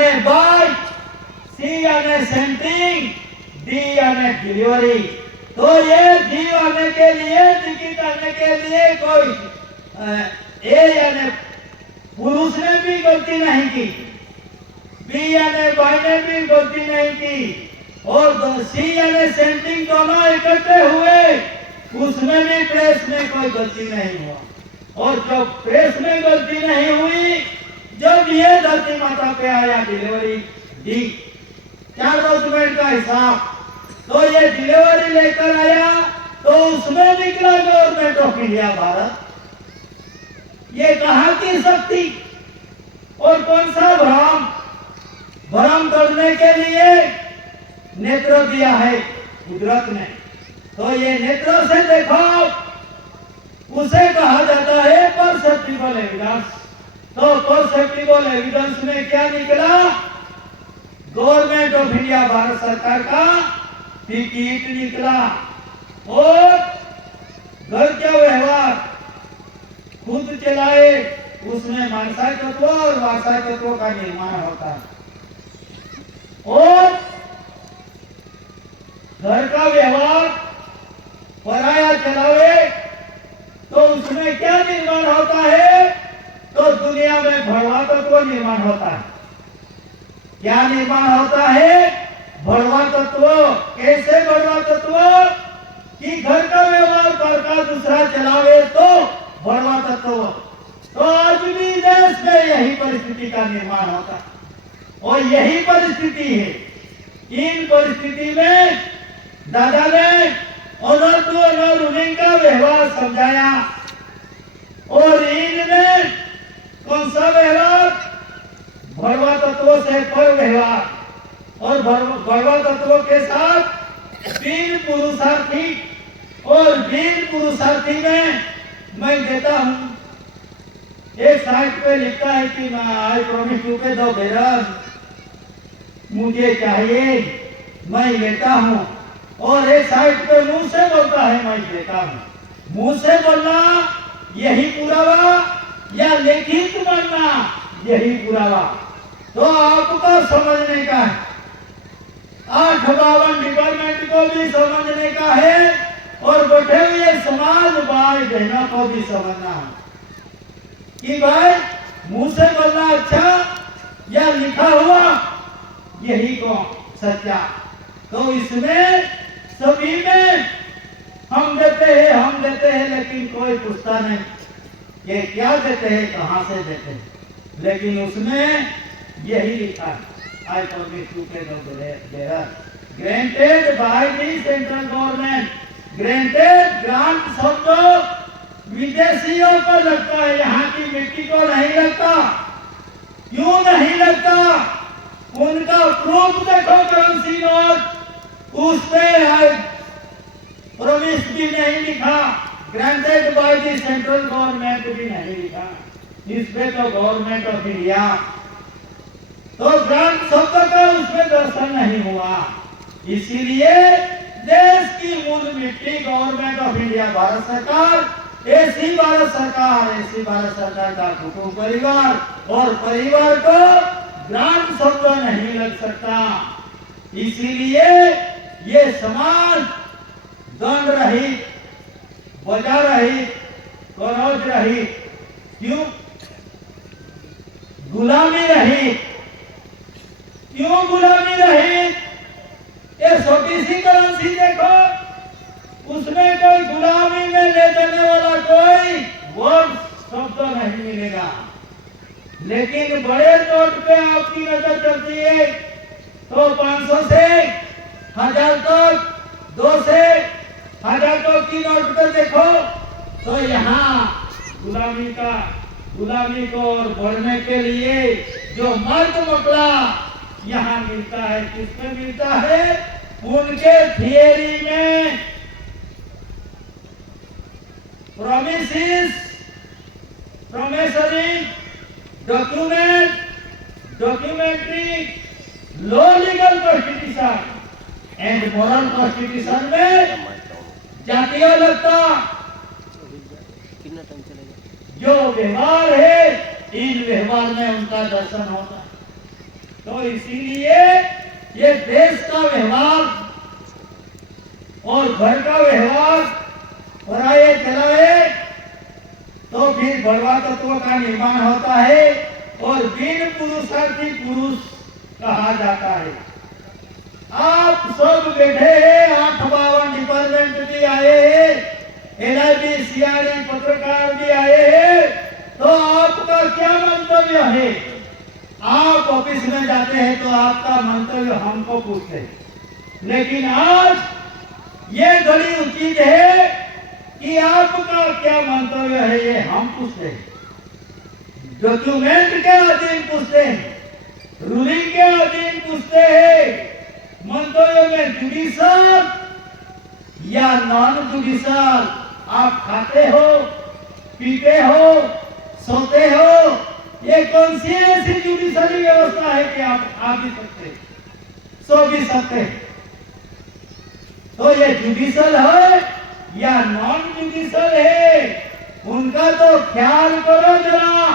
यानी बाइट, सी यानी centering, D यानी डिलीवरी। तो ये डी आने के लिए, टिकट आने के लिए कोई ए यानी पुरुष ने भी गलती नहीं की, बी यानी भाई ने भी गलती नहीं की, और सी यानी सेंटिंग दोनों इकट्ठे हुए, उसमें भी प्रेस में कोई गलती नहीं हुआ। और जब प्रेस में गलती नहीं हुई, जब ये धरती माता पे आया डिलीवरी डी, 4 डॉक्यूमेंट का हिसाब, तो ये डिलीवरी लेकर आया, तो उसमें निकला गवर्नमेंट ऑफ इंडिया भारत। ये कहां की शक्ति और कौन सा भ्रम, भ्रम करने के लिए नेत्र दिया है कुदरत ने। तो ये नेत्र से देखो, उसे कहा जाता है परसेप्टिबल एविडेंस। तो परसेप्टिबल एविडेंस में क्या निकला? गवर्नमेंट ऑफ इंडिया भारत सरकार का टिकट निकला, और घर के व्यवहार खुद चलाए, उसमें मानसाय तत्व और वासाय तत्व का निर्माण होता है। और घर का व्यवहार पराया चलावे, तो उसमें क्या निर्माण होता है? तो दुनिया में भड़वा तत्व निर्माण होता है। क्या निर्माण होता है? भड़वा तत्व। कैसे भड़वा तत्व? कि घर का व्यवहार घर का दूसरा चलावे तो भड़वा तत्व। तो आज भी देश में यही परिस्थिति का निर्माण होता है, और यही परिस्थिति है। इन परिस्थिति में दादा ने ऑनर टू ऑनर रूलिंग का व्यवहार समझाया, और इनने कौन सा व्यवहार? भड़वा तत्वों से पर व्यवहार, और भड़वा तत्वों के साथ वीर पुरुषार्थी, और वीर पुरुषार्थी में मैं देता हूं, एक साइड पे लिखता है कि आई प्रॉमिस टू पे दो बेरस, मुझे चाहिए, मैं लेता हूं। और एक साइड पे मुंह से बोलता है मैं देता हूं। मुंह से बोलना यही पुरावा, या लिखित मानना यही पुरावा? तो आपको समझने का है, 852 डिपार्टमेंट को भी समझने का है, और बैठे हुए समाज भाई बहनों को भी समझना है कि भाई मुंह से बोलना अच्छा या लिखा हुआ यही कौन सच्चा। तो इसमें सभी में हम देते हैं, लेकिन कोई पूछता नहीं कि क्या देते हैं, कहां से देते हैं। लेकिन उसमें यही लिखा है, I promise to pay no bearers, granted by the central government. Granted, grant शब्द विदेशियों को लगता है, यहाँ की मिट्टी को नहीं लगता। क्यों नहीं लगता? उनका प्रूफ देखो, करेंसी नोट, उस पे प्रॉमिस भी नहीं लिखा, granted by the central government भी नहीं लिखा, इस पे तो गवर्नमेंट ऑफ इंडिया। तो ग्रांट शब्द का उसमें दर्शन नहीं हुआ। इसीलिए देश की मूल मिट्टी गवर्नमेंट ऑफ इंडिया भारत सरकार, ऐसी भारत सरकार का कुटुंब परिवार, और परिवार को ग्रांट शब्द नहीं लग सकता। इसीलिए ये समाज दंड रहित, वजह रहित, करोज रहित, क्यों? गुलामी रहित। क्यों गुलामी रहित? ये छोटी सी करेंसी देखो, उसमें कोई गुलामी में ले जाने वाला कोई वर्ड शब्द नहीं मिलेगा। लेकिन बड़े नोट पे आपकी नजर चलती है, तो 500 से 1000 तक, 2 से 1000 तक की नोट पे देखो, तो यहाँ गुलामी को और बढ़ने के लिए जो मर्द मकड़ा यहाँ मिलता है, किसमें मिलता है? उनके थियरी में promises, promissory, document, documentary, law legal constitution and moral constitution में जातीय लगता जो व्यवहार है, इन व्यवहार में उनका दर्शन होता है। तो इसीलिए ये देश का व्यवहार और घर का व्यवहार पराये चलाए तो फिर बड़वा तत्व का निर्माण होता है और बिन पुरुषार्थी पुरुष कहा जाता है। आप सब बैठे हैं, 852 डिपार्टमेंट भी आए हैं, एलआईबी सीआरएन पत्रकार भी आए हैं, तो आपका क्या मंतव्य है? आप ऑफिस में जाते हैं तो आपका मंतव्य हमको पूछते हैं, लेकिन आज ये घड़ी उचित है कि आपका क्या मंतव्य है ये हम पूछते हैं। डॉक्यूमेंट के अधीन पूछते हैं, रूलिंग के अधीन पूछते हैं, मंतव्य में जुडिशल या नॉन जुडिशल आप खाते हो, पीते हो, सोते हो, ये कौन सी ऐसी जुडिशरी व्यवस्था है कि आप खा भी सकते, सो भी सकते? तो ये जुडिशल है या नॉन जुडिशल है, उनका तो ख्याल करो जरा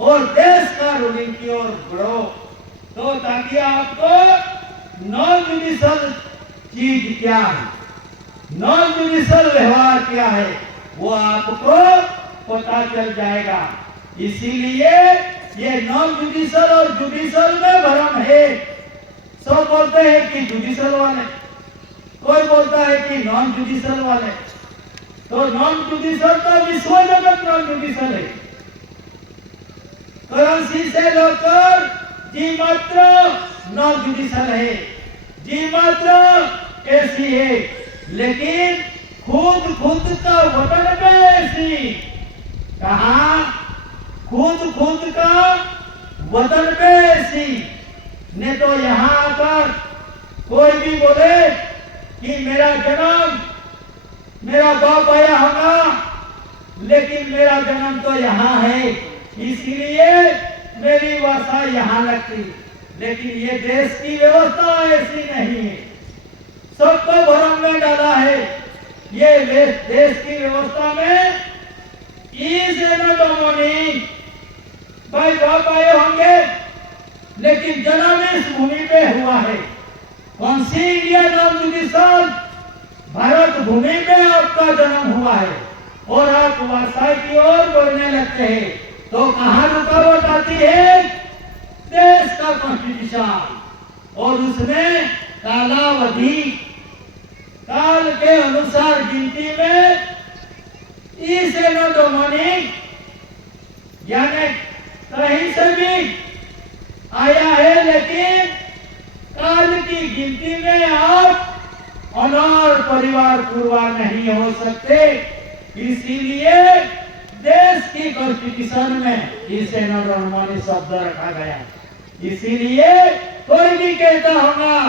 और देश का रूलिंग की ओर बढ़ो, तो ताकि आपको नॉन जुडिशल चीज क्या है, नॉन जुडिशल व्यवहार क्या है, वो आपको पता चल जाएगा। इसीलिए ये नॉन जुडिशल और जुडिशल में भ्रम है। सब बोलते हैं कि जुडिशल वाले, कोई बोलता है कि नॉन जुडिशल वाले। तो नॉन जुडिशल तो विश्व जगत नॉन जुडिशल है। करेंसी से लेकर जी मात्र नॉन जुडिशल है, जी मात्र ऐसी है, लेकिन खुद का वतन पे ऐसी कहा, खुद का वतन पे ऐसी ने तो यहाँ आकर कोई भी बोले कि मेरा जन्म, मेरा बाप आया होगा, लेकिन मेरा जन्म तो यहाँ है, इसलिए मेरी भाषा यहाँ लगती। लेकिन ये देश की व्यवस्था ऐसी नहीं है, सबको भ्रम में डाला है। ये देश की व्यवस्था में भाई बाप आए होंगे, लेकिन जन्म इस भूमि पे हुआ है। कौन सी इंडिया नॉन जुडिशल, भारत भूमि पे आपका जन्म हुआ है और आप व्यवसाय की ओर बढ़ने लगते हैं, तो कहाँ रुकावट आती है? देश का कॉन्स्टिट्यूशन, और उसमें कालावधि, काल के अनुसार गिनती में यानी कहीं से भी आया है, लेकिन काल की गिनती में आप अनार परिवार पूर्वा नहीं हो सकते। इसीलिए देश की कॉन्स्टिट्यूशन में इसे नॉर्मली शब्द रखा गया। इसीलिए कोई भी कहता होगा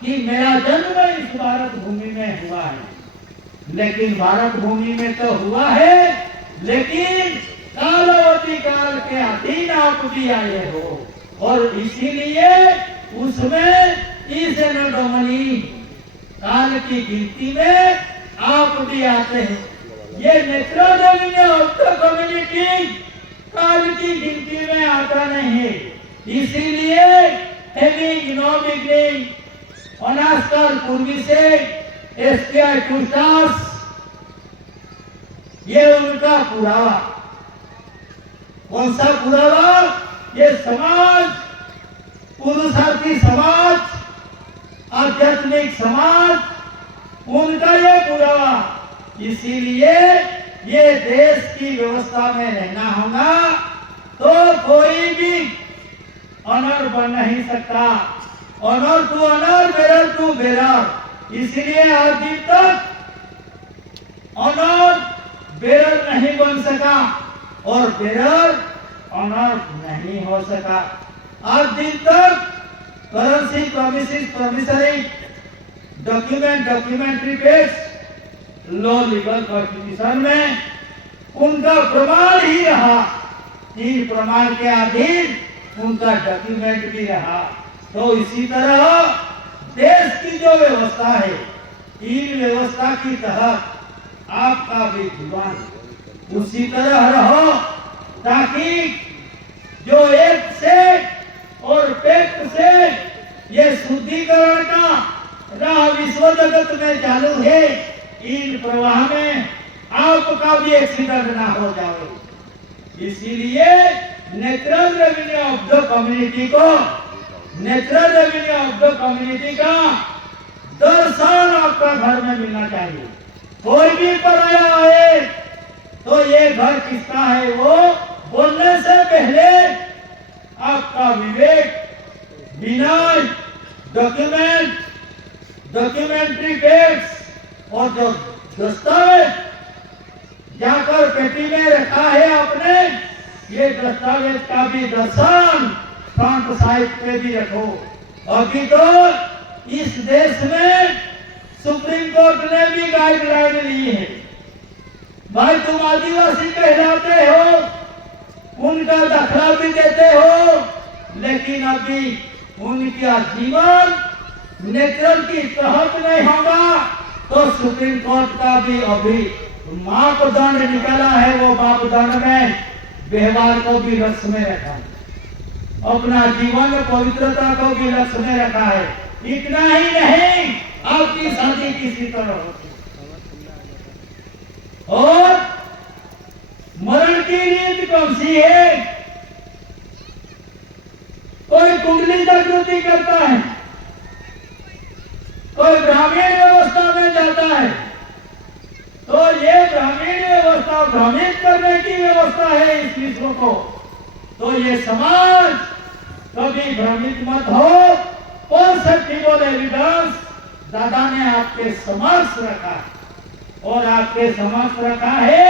कि मेरा जन्म इस भारत भूमि में हुआ है, लेकिन भारत भूमि में तो हुआ है, लेकिन कालावधि काल के अधीन आप भी आए हो, और इसीलिए उसमें इस काल की गिनती में आप भी आते हैं। ये नेत्रजन कम्युनिटी काल की गिनती में आता नहीं है। इसीलिए अनास्कर पूर्वी से एसपीआई टूस्टास, ये उनका पुरावा। कौन सा पुरावा? ये समाज, पुरुषार्थी समाज, आध्यात्मिक समाज, उनका ये पुरावा। इसीलिए ये देश की व्यवस्था में रहना होगा, तो कोई भी ऑनर बन नहीं सकता। Honour to honour, bearer to bearer. इसलिए आज दिन तक ऑनर बेरर नहीं बन सका और बेरर ऑनर नहीं हो सका। आज दिन तक currency promissory documentary based law legal constitution में उनका प्रमाण ही रहा, तीन प्रमाण के अधीन उनका डॉक्यूमेंट भी रहा। तो इसी तरह देश की जो व्यवस्था है, इन व्यवस्था की तहत आपका भी जीवन उसी तरह रहो, ताकि जो एक से और पेट से ये शुद्धिकरण का राह विश्व जगत में चालू है। इन प्रवाह में आपका भी एक्सीडेंट ना हो जाए, इसीलिए natural revenue of the community को, natural revenue of the community का दर्शन आपका घर में मिलना चाहिए। कोई भी पराया आए तो ये घर किसका है वो बोलने से पहले आपका विवेक, विनय, डॉक्यूमेंट, डॉक्यूमेंट्री फैक्ट्स और जो दस्तावेज जाकर पेटी में रखा है आपने, ये दस्तावेज का भी दर्शन फ्रंट साइड पे भी रखो। अभी तो इस देश में सुप्रीम कोर्ट ने भी गाइडलाइन ली है, भाई तुम आदिवासी कहलाते हो, उनका दाखला भी देते हो, लेकिन अभी उनका जीवन नेचुरल की तहत नहीं होगा। तो सुप्रीम कोर्ट का भी अभी मापदंड निकाला है, वो मापदंड में व्यवहार को भी लक्ष्य में रखा है, अपना जीवन पवित्रता को भी लक्ष्य में रखा है। इतना ही नहीं, आपकी शादी किसी तरह होती और मरण की नींद कौन सी है? कोई कुंडली जागृति करता है, कोई ग्रामीण व्यवस्था में जाता है, तो ये ग्रामीण व्यवस्था भ्रमित करने की व्यवस्था है इस विश्व को। तो ये समाज कभी भ्रमित मत हो। पॉजिटिव एविडेंस दादा ने आपके समक्ष रखा और आपके समक्ष रखा है,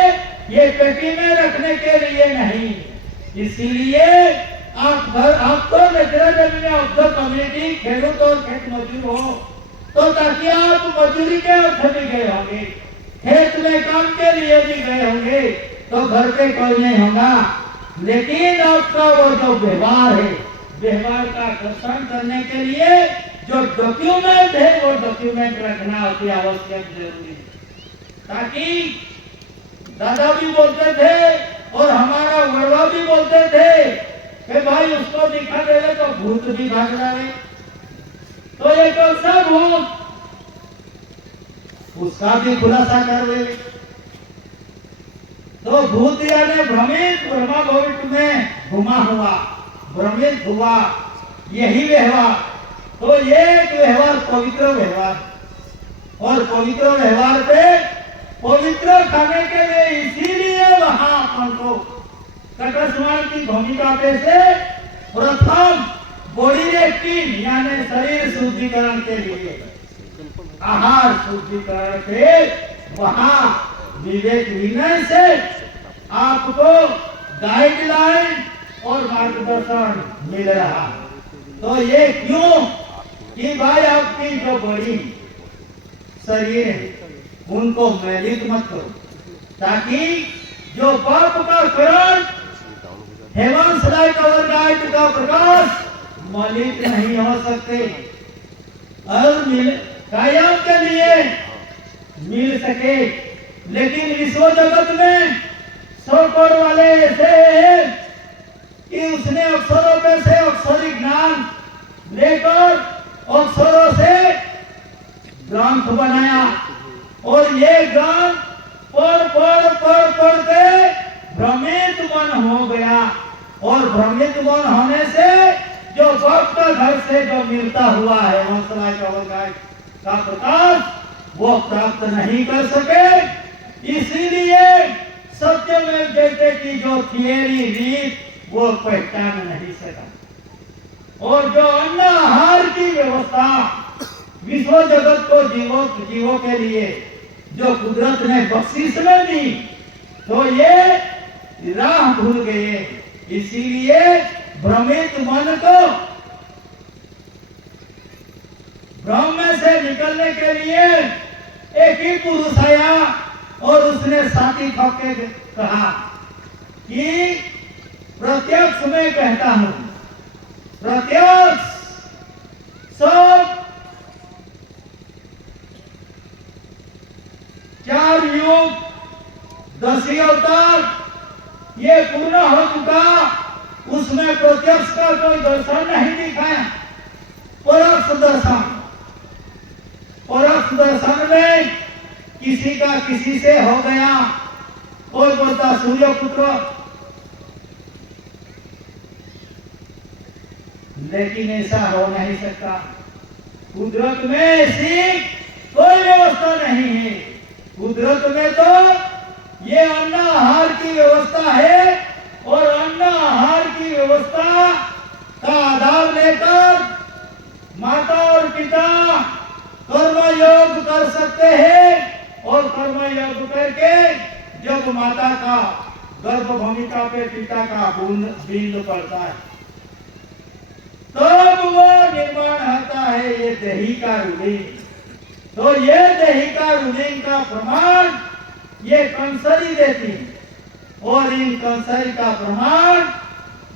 ये पेटी में रखने के लिए नहीं। इसीलिए आप तो natural revenue of the community खेडूत और खेत मजदूर हो, तो ताकि आप मजदूरी के अर्थ भी गए होंगे, खेत में काम के लिए भी गए होंगे, तो घर पे कोई नहीं होगा। लेकिन आपका वो जो व्यवहार है, व्यवहार का दर्शन करने के लिए जो डॉक्यूमेंट है, वो डॉक्यूमेंट रखना अति आवश्यक जरूरी है। ताकि दादा भी बोलते थे और हमारा वड़वा भी बोलते थे कि भाई उसको दिखा दे तो भूत भी भाग जाए। तो ये कौन सा भूत, उसका भी खुलासा कर दे। तो भूत यानी भ्रमित, ब्रह्मा भविष्य में घुमा हुआ, भ्रमित हुआ, यही व्यवहार। तो ये एक व्यवहार पवित्र व्यवहार, और पवित्र व्यवहार पे पवित्र खाने के लिए इसीलिए वहां अपन को कटस्वान की भूमिका पे से प्रथम बॉडी रेक्टिंग यानी शरीर शुद्धिकरण के लिए, आहार शुद्धिकरण के वहां विवेक विनय से आपको गाइडलाइन और मार्गदर्शन मिल रहा। तो ये क्यों कि भाई आपकी जो बड़ी शरीर है उनको मैलित मत करो, ताकि जो पाप का करण हेवन सदाई कवर गाइड का प्रकाश मलित नहीं हो सकते और कायम के लिए मिल सके। लेकिन विश्व जगत में 100 करोड़ वाले ऐसे हैं कि उसने अक्षरों पे से अक्षरी ज्ञान लेकर अक्षरों से ग्रंथ बनाया, और ये ग्रंथ पढ़ के भ्रमित मन हो गया, और भ्रमित मन होने से जो भक्त घर से जो मिलता हुआ है हंसराय का प्रकाश वो प्राप्त नहीं कर सके। इसीलिए सत्य में जैसे की जो थियरी रीत वो पहचान नहीं सका, और जो अन्न आहार की व्यवस्था विश्व जगत को जीवों के लिए जो कुदरत ने बख्शिश में दी, तो ये राह भूल गए। इसीलिए भ्रमित मन को भ्रम में से निकलने के लिए एक ही पुरुष आया और उसने साथी ठोके कहा कि प्रत्यक्ष में कहता हूं, प्रत्यक्ष सब 4 युग 10 अवतार ये पूर्ण हो चुका, उस उसमें प्रत्यक्ष का कोई दर्शन नहीं दिखाया, परोक्ष दर्शन। परोक्ष दर्शन में किसी का किसी से हो गया, कोई बोलता सूर्य पुत्र, लेकिन ऐसा हो नहीं सकता। कुदरत में ऐसी कोई व्यवस्था नहीं है। कुदरत में तो ये अन्न आहार की व्यवस्था है, और अन्न आहार की व्यवस्था का आधार लेकर माता और पिता कर्म योग कर सकते हैं, और कर्म योग करके जब माता का गर्भ भूमिका पे पिता का बिंद पड़ता है, तब वो निर्माण होता है ये दैहिका रुधिर। तो ये दैहिका रुधिर का प्रमाण ये कंसरी देती है, और इन कंसरी का प्रमाण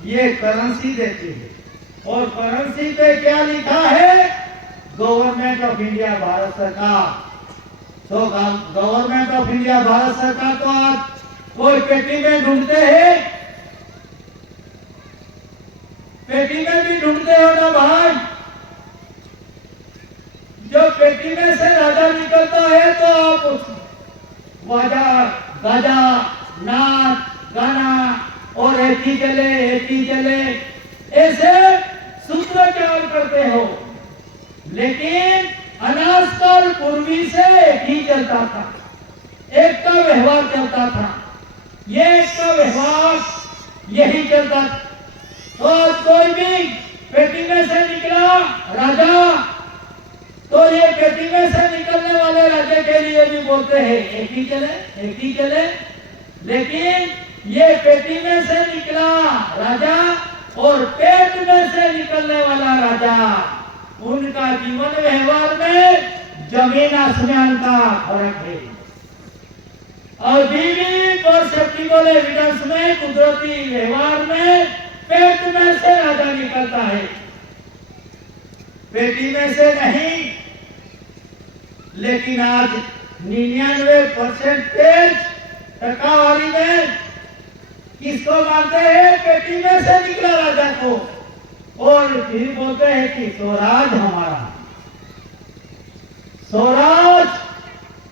ये करेंसी देती है। और करेंसी पे क्या लिखा है? गवर्नमेंट ऑफ इंडिया, भारत सरकार। तो गवर्नमेंट ऑफ इंडिया, भारत सरकार तो आज कोई पेटी में ढूंढते हैं, पेटी में भी ढूंढते हो ना भाई। जो पेटी में से राजा निकलता है तो आप वाजा गाजा नाच गाना और एथी चले ऐसे सूत्रोच्चार करते हो, लेकिन अनाजकाल पूर्वी से एक ही चलता था, एक का व्यवहार चलता था, ये एक का व्यवहार यही चलता था। तो कोई भी पेटी में से निकला राजा, तो ये पेटी में से निकलने वाले राजा के लिए भी बोलते हैं एक ही चले। लेकिन ये पेटी में से निकला राजा और पेट में से निकलने वाला राजा, उनका जीवन व्यवहार में जमीन आसमान का फर्क है। और बीवी परसेप्टिबल एविडेंस में, कुदरती व्यवहार में पेट में से राजा निकलता है, पेटी में से नहीं। लेकिन आज 99% टकावारी में किसको मानते हैं? पेटी में से निकला राजा को, और फिर बोलते हैं कि स्वराज हमारा। स्वराज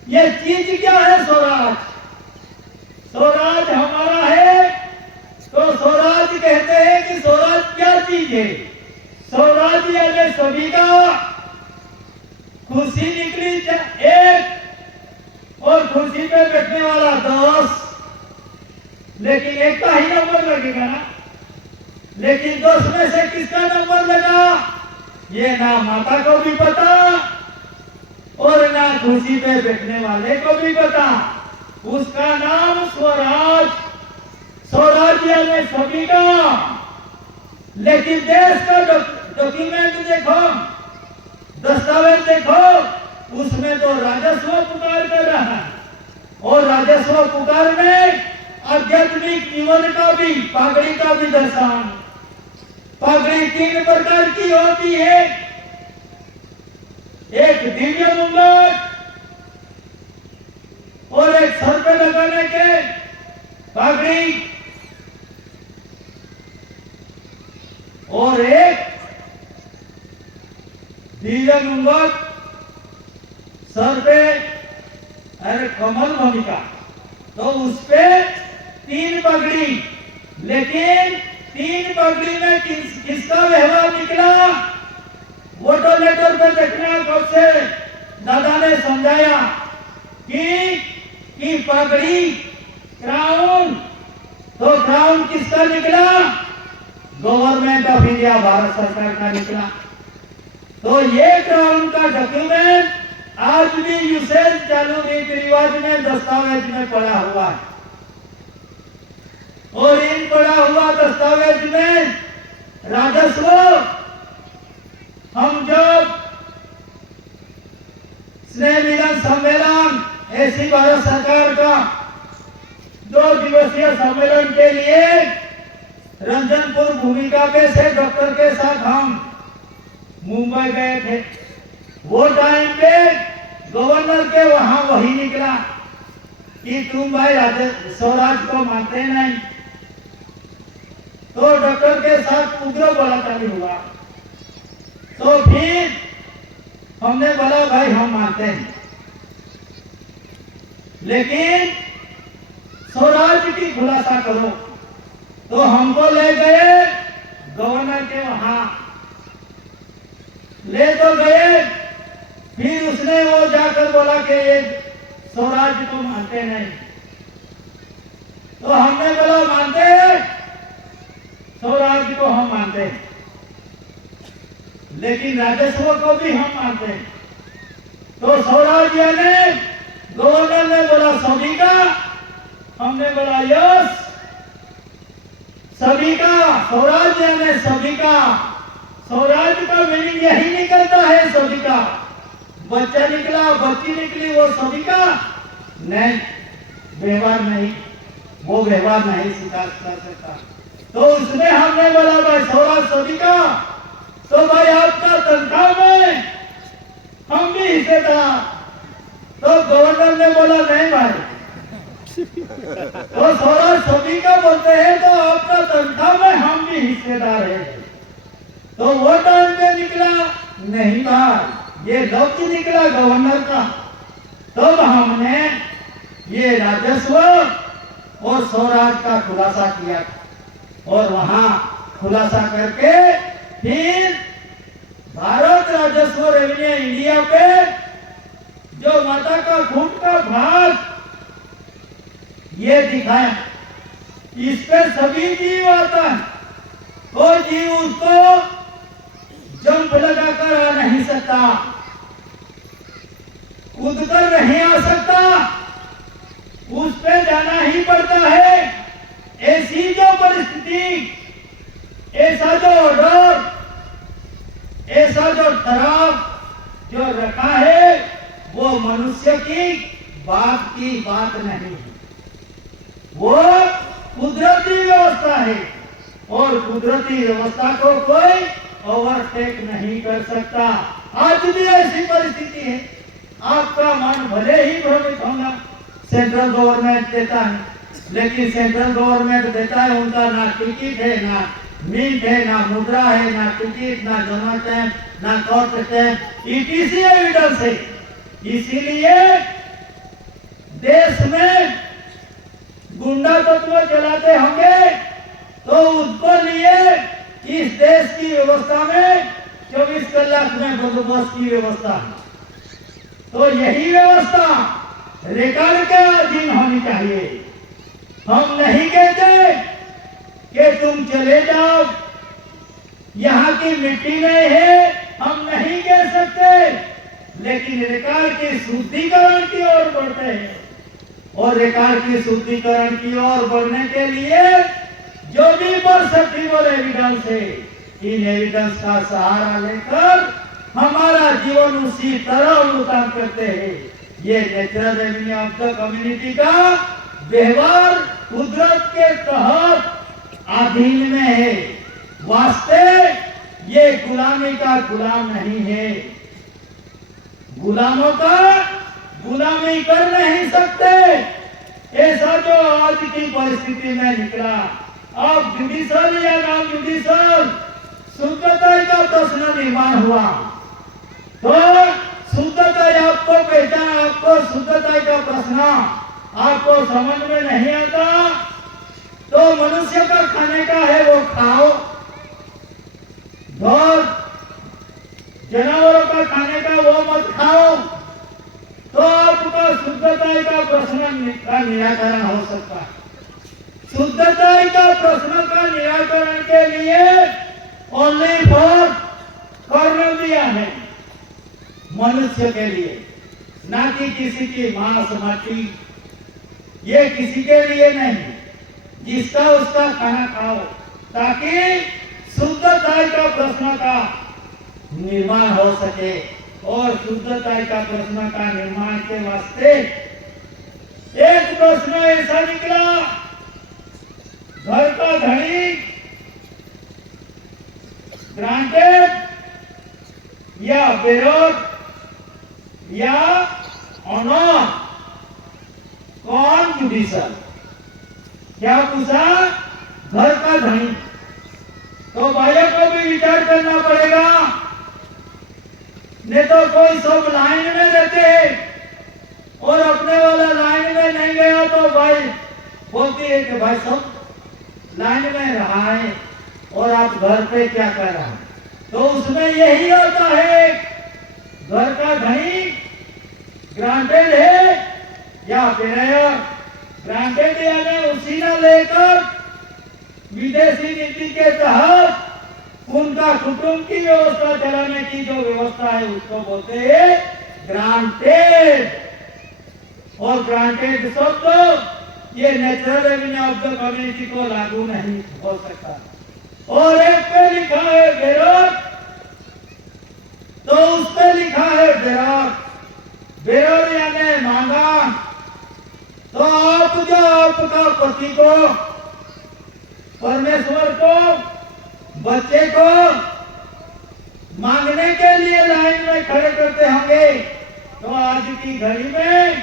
ये चीज क्या है? स्वराज, स्वराज हमारा है। तो स्वराज कहते हैं कि स्वराज क्या चीज है? स्वराज यानी सभी का कुर्सी निकली एक, और कुर्सी पे बैठने वाला 10, लेकिन एक का ही नंबर लगेगा ना। लेकिन 10 में से किसका नंबर लगा, ये ना माता को भी पता और ना कुर्सी पे बैठने वाले को भी पता। उसका नाम स्वराज, स्वराज्य में सभी का। लेकिन देश का डॉक्यूमेंट देखो, दस्तावेज देखो, उसमें तो राजस्व पुकार कर रहा है, और राजस्व पुकार में आध्यात्मिक जीवन का भी, पगड़ी का भी दर्शन। पगड़ी 3 प्रकार की होती है, एक दिव्य मुंगट, और एक सर पे लगाने के पगड़ी, और एक दिव्य मुंगट सर पे, अरे कमल भूमिका, तो उस पे 3 पगड़ी। लेकिन 3 पगड़ी में किसका व्यवहार निकला? वोटर लेटर पे देखना कब से दादा ने समझाया कि पगड़ी क्राउन, तो क्राउन किसका निकला? गवर्नमेंट ऑफ इंडिया, भारत सरकार का निकला। तो ये क्राउन का डॉक्यूमेंट आज भी यूसेज चालू रीति रिवाज में, दस्तावेज में पड़ा हुआ है। और इन पड़ा हुआ दस्तावेज में राजस्व हम जब स्नेह मिलन सम्मेलन, ऐसी भारत सरकार का 2 दिवसीय सम्मेलन के लिए रंजनपुर भूमिका पे से डॉक्टर के साथ हम मुंबई गए थे। वो टाइम पे गवर्नर के वहां वही निकला कि तुम भाई स्वराज को मानते नहीं, तो डॉक्टर के साथ उग्र बोलाचाली हुआ। तो फिर हमने बोला भाई हम मानते हैं, लेकिन स्वराज की खुलासा करो। तो हमको ले गए गवर्नर के वहां, ले तो गए। फिर उसने वो जाकर बोला कि ये स्वराज को मानते नहीं। तो हमने बोला मानते हैं, स्वराज को हम मानते हैं, लेकिन राजस्व को भी हम मानते हैं। तो स्वराज ने, गवर्नर ने बोला सभी का, हमने बोला यस सभी का। स्वराज ने सभी का, स्वराज का मीनिंग यही निकलता है सभी का। बच्चा निकला, बच्ची निकली, वो सभी का नहीं, व्यवहार नहीं, वो व्यवहार नहीं स्वीकार कर सकता। तो उसमें हमने बोला भाई स्वराज सभी का, तो भाई आपका तनख्वाह में हम भी हिस्सेदार। तो गवर्नर ने बोला नहीं भाई, तो स्वराज सभी का बोलते हैं तो आपका तनख्वाह में हम भी हिस्सेदार है। तो वो टाइम पे निकला नहीं भाई, ये लफ्ज निकला गवर्नर का। तब हमने ये राजस्व और स्वराज का खुलासा किया, और वहां खुलासा करके फिर भारत राजस्व रेवेन्यू इंडिया पे जो माता का खून का भाग ये दिखाया। इस पे सभी जीव आता है, कोई जीव उसको जंप लगाकर आ नहीं सकता, कूद कर नहीं आ सकता, उस पे जाना ही पड़ता है। ऐसी जो परिस्थिति, ऐसा जो ऑर्डर, ऐसा जो ठराव जो रखा है, वो मनुष्य की बात नहीं है, वो कुदरती व्यवस्था है, और कुदरती व्यवस्था को कोई ओवरटेक नहीं कर सकता। आज भी ऐसी परिस्थिति है। आपका मन भले ही भ्रमित होगा, सेंट्रल गवर्नमेंट देता है, लेकिन सेंट्रल गवर्नमेंट देता है, उनका ना टिकट है, ना मिंट है, ना मुद्रा है, ना टिकट, ना जमा स्टैम्प, ना कोर्ट स्टैम्प, ईटीसी एविडेंस है। इसीलिए देश में गुंडा तत्व चलाते होंगे, तो उसको लिए इस देश की व्यवस्था में 24 कलाक में बंदोबस्त की व्यवस्था है। तो यही व्यवस्था रिकॉर्ड के अधीन होनी चाहिए। हम नहीं कहते कि तुम चले जाओ, यहाँ की मिट्टी नहीं है, हम नहीं कह सकते, लेकिन रिकॉर्ड की शुद्धिकरण की ओर बढ़ते हैं। और रिकॉर्ड की शुद्धिकरण की ओर बढ़ने के लिए जो भी परसेप्टिबल एविडेंस है, इन एविडेंस का सहारा लेकर हमारा जीवन उसी तरह अनुदान करते हैं। ये natural revenue of the community का व्यवहार कुदरत के तहत अधीन में है, वास्ते ये गुलामी का गुलाम नहीं है। गुलामों का गुलामी कर नहीं सकते, ऐसा जो आज की परिस्थिति में निकला। अब जुडिशल या नॉन जुडिशल शुद्धता का प्रश्न निर्माण हुआ, तो शुद्धता आपको पहचान, आपको शुद्धता का प्रश्न आपको समझ में नहीं आता, तो मनुष्य का खाने का है वो खाओ, और जानवरों का खाने का वो मत खाओ, तो आपका शुद्धता का प्रश्न का निराकरण हो सकता है। शुद्धता का प्रश्न का निराकरण के लिए ओनली फॉर कर्म दिया है, मनुष्य के लिए, ना कि किसी की मांस मट्टी, ये किसी के लिए नहीं। जिसका उसका खाना खाओ, ताकि शुद्धता का प्रश्न का निर्माण हो सके। और शुद्धता का प्रश्न का निर्माण के वास्ते एक प्रश्न ऐसा निकला, घर का धनी ग्रांटेड या विरोध या ऑनर, कौन जुडिशल? क्या पूछा? घर का धनी। तो भाइयों को भी विचार करना पड़ेगा। नहीं तो कोई सब लाइन में रहते और अपने वाला लाइन में नहीं गया तो भाई बोलती है कि भाई सब लाइन में रहा है और आप घर पे क्या कर रहा है। तो उसमें यही होता है, घर का धनी ग्रांटेड है या फिर ग्रांटेड यानी उसी ने लेकर विदेशी नीति के तहत उनका कुटुंब की व्यवस्था चलाने की जो व्यवस्था है उसको बोलते हैं ग्रांटेड। और ग्रांटेड शब्द ये natural revenue of the community को लागू नहीं हो सकता। और एक पे लिखा है बेरोक, तो उस पे लिखा है बेरोक, बेरोक यानी मांगा। तो आप जो आपका पति को, परमेश्वर को, बच्चे को मांगने के लिए लाइन में खड़े करते होंगे, तो आज की घड़ी में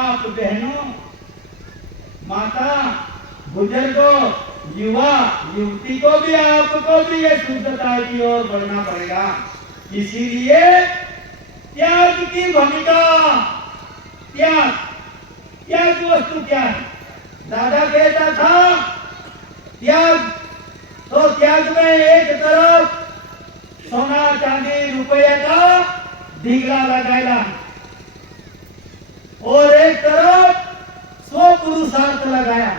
आप बहनों, माता, बुजुर्गों, युवा युवती को भी, आपको भी ये शुद्धता की ओर बढ़ना पड़ेगा। इसीलिए त्याग की भूमिका, त्याग, त्याग वस्तु क्या है? दादा कहता था त्याग, तो त्याग में एक तरफ सोना चांदी रुपया का ढीला लगाएगा और एक तरफ स्व पुरुषार्थ लगाया।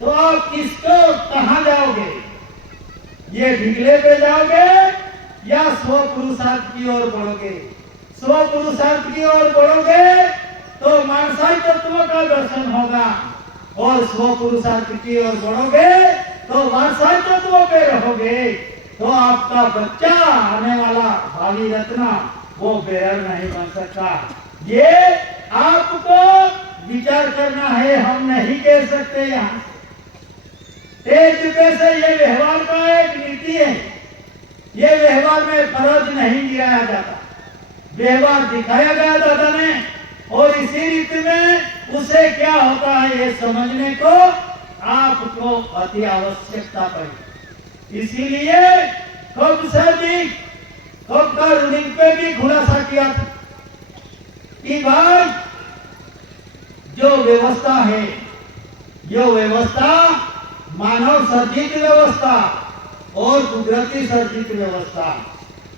तो आप किसको कहां जाओगे? ये ढीले पे जाओगे या स्व पुरुषार्थ की ओर बढ़ोगे? स्व पुरुषार्थ की ओर बढ़ोगे तो मानसाई तत्व का दर्शन होगा और स्व पुरुषार्थ की ओर बढ़ोगे तो वारसाई तत्वों पे रहोगे। तो आपका बच्चा, आने वाला भावी रत्न, वो बेहर नहीं बन सकता। ये आपको विचार करना है, हम नहीं कह सकते। यहाँ तेज से ये व्यवहार का एक नीति है, ये व्यवहार में फर्ज नहीं गिराया जाता, व्यवहार दिखाया गया दादा ने। और इसी रीति में उसे क्या होता है ये समझने को आपको अति आवश्यकता पड़ी। इसीलिए कब से भी, कब का रूलिंग पे भी खुलासा किया था कि भाई जो व्यवस्था है, जो व्यवस्था मानव सर्जित व्यवस्था और कुदरती सर्जित व्यवस्था,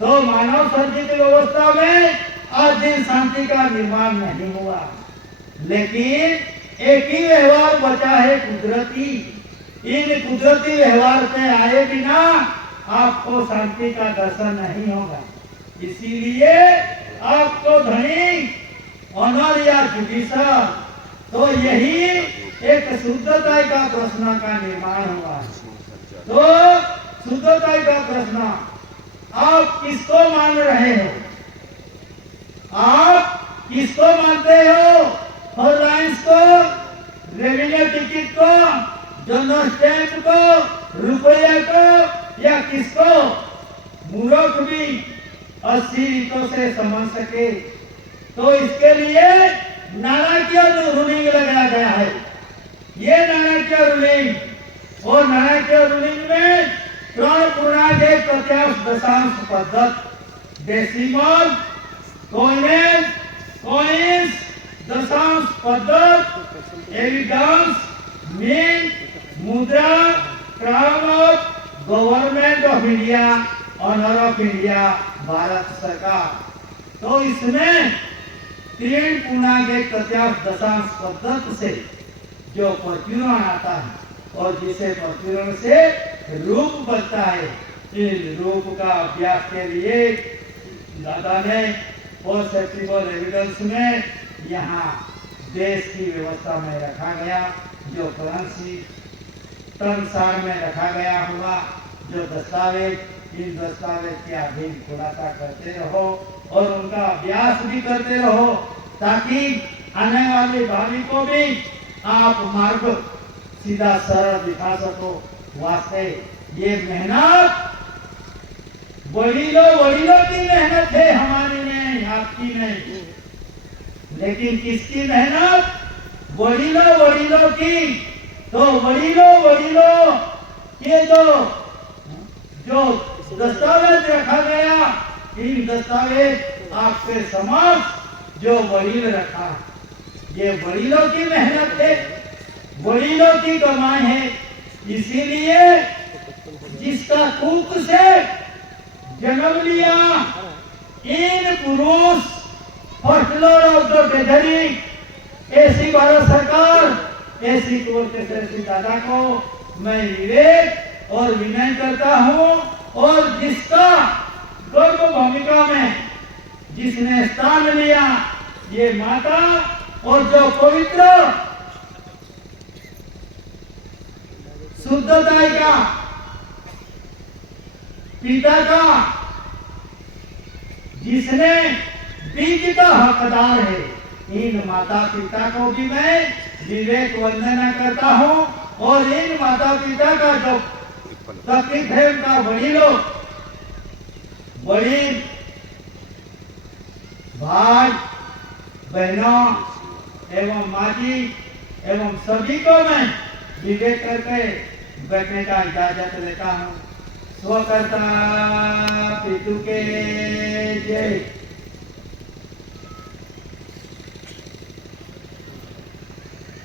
तो मानव सर्जित व्यवस्था में आज दिन शांति का निर्माण नहीं हुआ, लेकिन एक ही व्यवहार बचा है कुदरती। इन कुदरती व्यवहार से आए बिना आपको शांति का दर्शन नहीं होगा। इसीलिए आपको धनी, ऑनर या जुडिशल, तो यही एक शुद्धता का प्रश्न का निर्माण हुआ है। तो शुद्धता का प्रश्न, आप किसको मान रहे हो? आप किसको मानते हो? फॉरलाइंस को, रेवेन्यू टिकट को, जनरल स्टैंप को, रुपया को, या किसको? मूर्ख भी 80 रीतों से समझ सके। तो इसके लिए नाणकीय रूलिंग लगाया गया है। ये नाणकीय रूलिंग, और नाणकीय रूलिंग में 3.1 पद्धति, डेसिमल, कॉइनेज, कॉइंस, दशांश पद्धति, एविडेंस, मिंट, मुद्रा, crown of government of India, honour of India, Bharat सरकार। तो इसमें 3.1 दशांश पद्धति से जो प्रचुरण आता है और जिसे प्रचुरण से रूप बनता है, इन रूप का अभ्यास के लिए दादा ने परसेप्टिबल एविडेंस में यहाँ देश की व्यवस्था में रखा गया, जो करेंसी संसार में रखा गया हुआ जो दस्तावेज, इन दस्तावेज के अधीन खुलासा करते रहो और उनका अभ्यास भी करते रहो, ताकि आने वाले भावी को भी आप मार्ग सीधा सरल दिखा सको। वास्ते ये मेहनत वडीलों की मेहनत है, हमारी नहीं, आपकी नहीं। लेकिन किसकी मेहनत? वडीलों की। तो वडीलों ये जो जो दस्तावेज रखा गया, इन दस्तावेज आपके समक्ष जो वकील रखा, ये वकीलों की मेहनत है, वकीलों की कमाई है। इसीलिए जिसका कुक से जन्म लिया, इन पुरुष first Lord of the treasury ऐसी भारत सरकार, ऐसी कोर्ट के श्री दादा को मैं विवेक और विनय करता हूँ। और जिसका गर्भ भूमिका में जिसने स्थान लिया, ये माता और जो पवित्र शुद्धता का पिता का जिसने बीज का हकदार है, इन माता पिता को भी मैं विवेक वंदना करता हूँ। और इन माता पिता का जो प्रतीक है, उनका वडीलों, वडील भाई बहनों एवं माजी एवं सभी को मैं विवेक करके बैठने का इजाजत लेता हूँ। स्वकर्ता पितु के जय।